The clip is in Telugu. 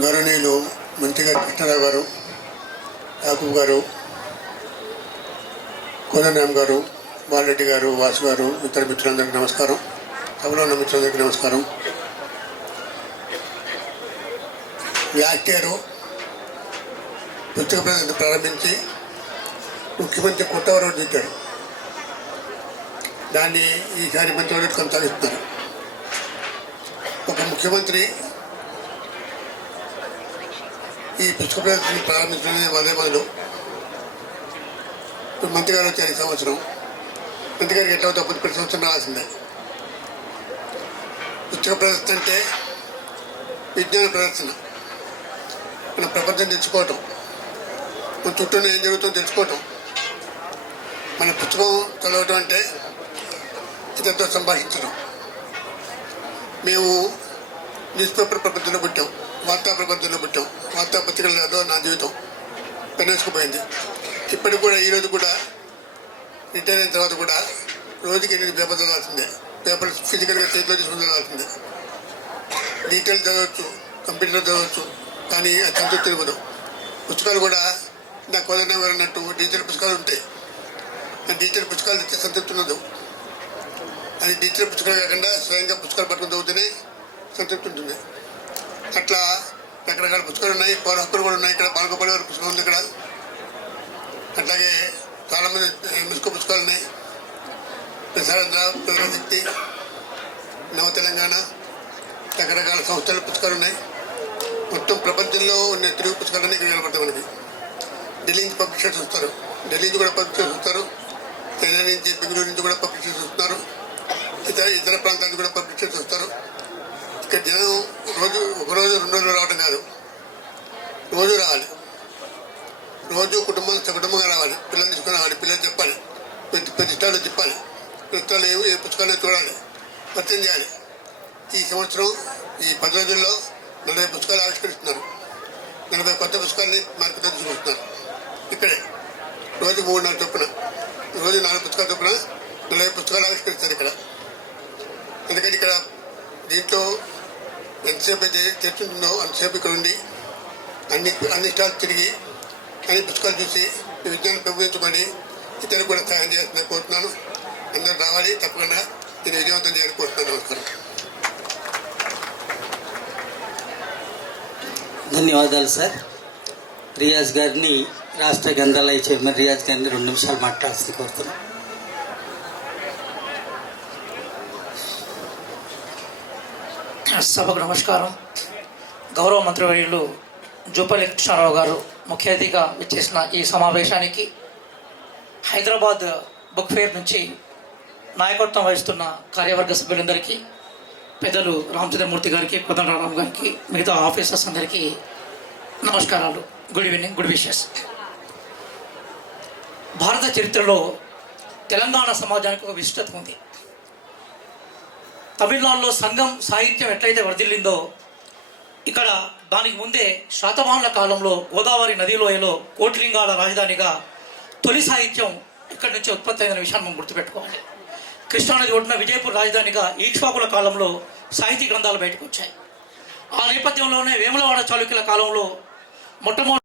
గౌరవనీయులు మంత్రి గారు కృష్ణారావు గారు, యాకూబ్ గారు, కోదండరామ్ గారు, బాలరెడ్డి గారు, వాసు గారు, ఇతర మిత్రులందరికీ నమస్కారం. సభలో ఉన్న మిత్రులందరికీ నమస్కారం. లాస్ట్ ఇయర్ పుస్తక ప్రదర్శన ప్రారంభించి ముఖ్యమంత్రి కొత్తవరం దిద్దారు. దాన్ని ఈసారి మంత్రివర్గం కొనసాగిస్తున్నారు. ఒక ముఖ్యమంత్రి ఈ పుస్తక ప్రదర్శన ప్రారంభించడం మొదలు మంత్రి గారు వచ్చారు. ఈ సంవత్సరం మంత్రి గారికి ఎట్లా తప్పదు, ప్రతి సంవత్సరం రావాల్సిందే. పుస్తక ప్రదర్శన అంటే విజ్ఞాన ప్రదర్శన. మన ప్రపంచం తెచ్చుకోవటం, మన చుట్టూ ఏం జరుగుతుందో తెలుసుకోవటం. మన పుస్తకం చదవటం అంటే ఇతరులతో సంభాషించడం. మేము న్యూస్ పేపర్ ప్రపంచంలో పుట్టాం, వార్తా ప్రపంచంలో పుట్టాం. వార్తాపత్రికలలో నా జీవితం పెనేసుకుపోయింది. ఇప్పటికి కూడా ఈరోజు కూడా రిటైర్ అయిన తర్వాత కూడా రోజుకి 8 పేపర్ చదవాల్సిందే. పేపర్ ఫిజికల్గా చేతిలో తీసుకుని చదవాల్సిందే. డీటెయిల్ చదవచ్చు, కంప్యూటర్లో చదవచ్చు, కానీ అది సంతృప్తి ఇవ్వదు. పుస్తకాలు కూడా నాకు కోదండరామ్ గారు అన్నట్టు డిజిటల్ పుస్తకాలు ఉంటాయి. ఆ డిజిటల్ పుస్తకాలు ఇచ్చే సంతృప్తి ఉండదు. అది డిజిటల్ పుస్తకాలు కాకుండా స్వయంగా పుస్తకాలు పట్టుకుని చదివితేనే సంతృప్తి ఉంటుంది. అట్లా రకరకాల పుస్తకాలు ఉన్నాయి. పౌర హక్కులు కూడా ఉన్నాయి. ఇక్కడ బాలగోపాల్ గారి పుస్తకం ఉంది ఇక్కడ. అట్లాగే చాలామంది ముసుగు పుస్తకాలు ఉన్నాయి. ప్రసారేంద్ర, ప్రజాశక్తి, నవ తెలంగాణ, రకరకాల సంస్థల పుస్తకాలు ఉన్నాయి. మొత్తం ప్రపంచంలో ఉన్న తెలుగు పుస్తకాలన్నీ ఇక్కడ నిలబడతాయి. మనకి ఢిల్లీ నుంచి పబ్లిషర్స్ వస్తారు, ఢిల్లీ నుంచి కూడా పబ్లిషర్స్ వస్తారు, చెన్నై నుంచి, బెంగళూరు నుంచి కూడా పబ్లిషర్స్ వస్తున్నారు, ఇతర ప్రాంతాల నుంచి కూడా పబ్లిషర్స్ వస్తారు. ఇక్కడ జనం ఒకరోజు 2 రోజులు రావడం కాదు, రోజు రావాలి. రోజు కుటుంబంగా రావాలి. పిల్లలు తీసుకుని రావాలి. పిల్లలు చెప్పాలి, ప్రతి స్టాల్లో చెప్పాలి. పుస్తకాలు ఏ పుస్తకాలు చూడాలి, పరిచయం చేయాలి. ఈ సంవత్సరం ఈ 10 రోజుల్లో 40 పుస్తకాలు ఆవిష్కరిస్తున్నారు. 40 కొత్త పుస్తకాలని మార్కెట్లో తీసుకొస్తున్నారు. ఇక్కడే రోజు 3-4 చొప్పున, రోజు 4 పుస్తకాలు చొప్పున 40 పుస్తకాలు ఆవిష్కరిస్తారు ఇక్కడ. ఎందుకంటే ఇక్కడ దీంట్లో ఎంతసేపు అయితే చర్చింటుందో అంతసేపు ఇక్కడ ఉండి అన్ని స్టాల్స్ తిరిగి అన్ని పుస్తకాలు చూసి విజ్ఞానం పెంపొందించుకొని ఇతరులకు కూడా సహాయం చేయాలని కోరుతున్నాను. అందరూ రావాలి, తప్పకుండా నేను విజయవంతం చేయాలని కోరుతున్నాను. నమస్కారం. ధన్యవాదాలు సార్. రియాజ్ గారిని, రాష్ట్ర గ్రంథాలయ చైర్మన్ రియాజ్ గారిని 2 నిమిషాలు మాట్లాడాల్సింది కోరుతున్నాను. సభకు నమస్కారం. గౌరవ మంత్రివర్యులు జూపల్లి కృష్ణారావు గారు ముఖ్య అతిథిగా విచ్చేసిన ఈ సమావేశానికి హైదరాబాద్ బుక్ ఫేర్ నుంచి నాయకత్వం వహిస్తున్న కార్యవర్గ సభ్యులందరికీ, పెద్దలు రామచంద్రమూర్తి గారికి, కోదండరామ్ గారికి, మిగతా ఆఫీసర్స్ అందరికీ నమస్కారాలు. Good evening, good wishes. భారత చరిత్రలో తెలంగాణ సమాజానికి ఒక విశిష్టత ఉంది. తమిళనాడులో సంఘం సాహిత్యం ఎట్లయితే వర్ధిల్లిందో, ఇక్కడ దానికి ముందే శాతవాహనుల కాలంలో గోదావరి నదిలోయలో కోటిలింగాల రాజధానిగా తొలి సాహిత్యం ఇక్కడి నుంచి ఉత్పత్తి అయిన విషయాన్ని మనం గుర్తుపెట్టుకోవాలి. కృష్ణానది ఒడ్డున విజయపూర్ రాజధానిగా ఈక్ష్వాకుల కాలంలో సాహితీ గ్రంథాలు బయటకు వచ్చాయి. ఆ నేపథ్యంలోనే వేములవాడ చాళుక్యుల కాలంలో మొట్టమొదటి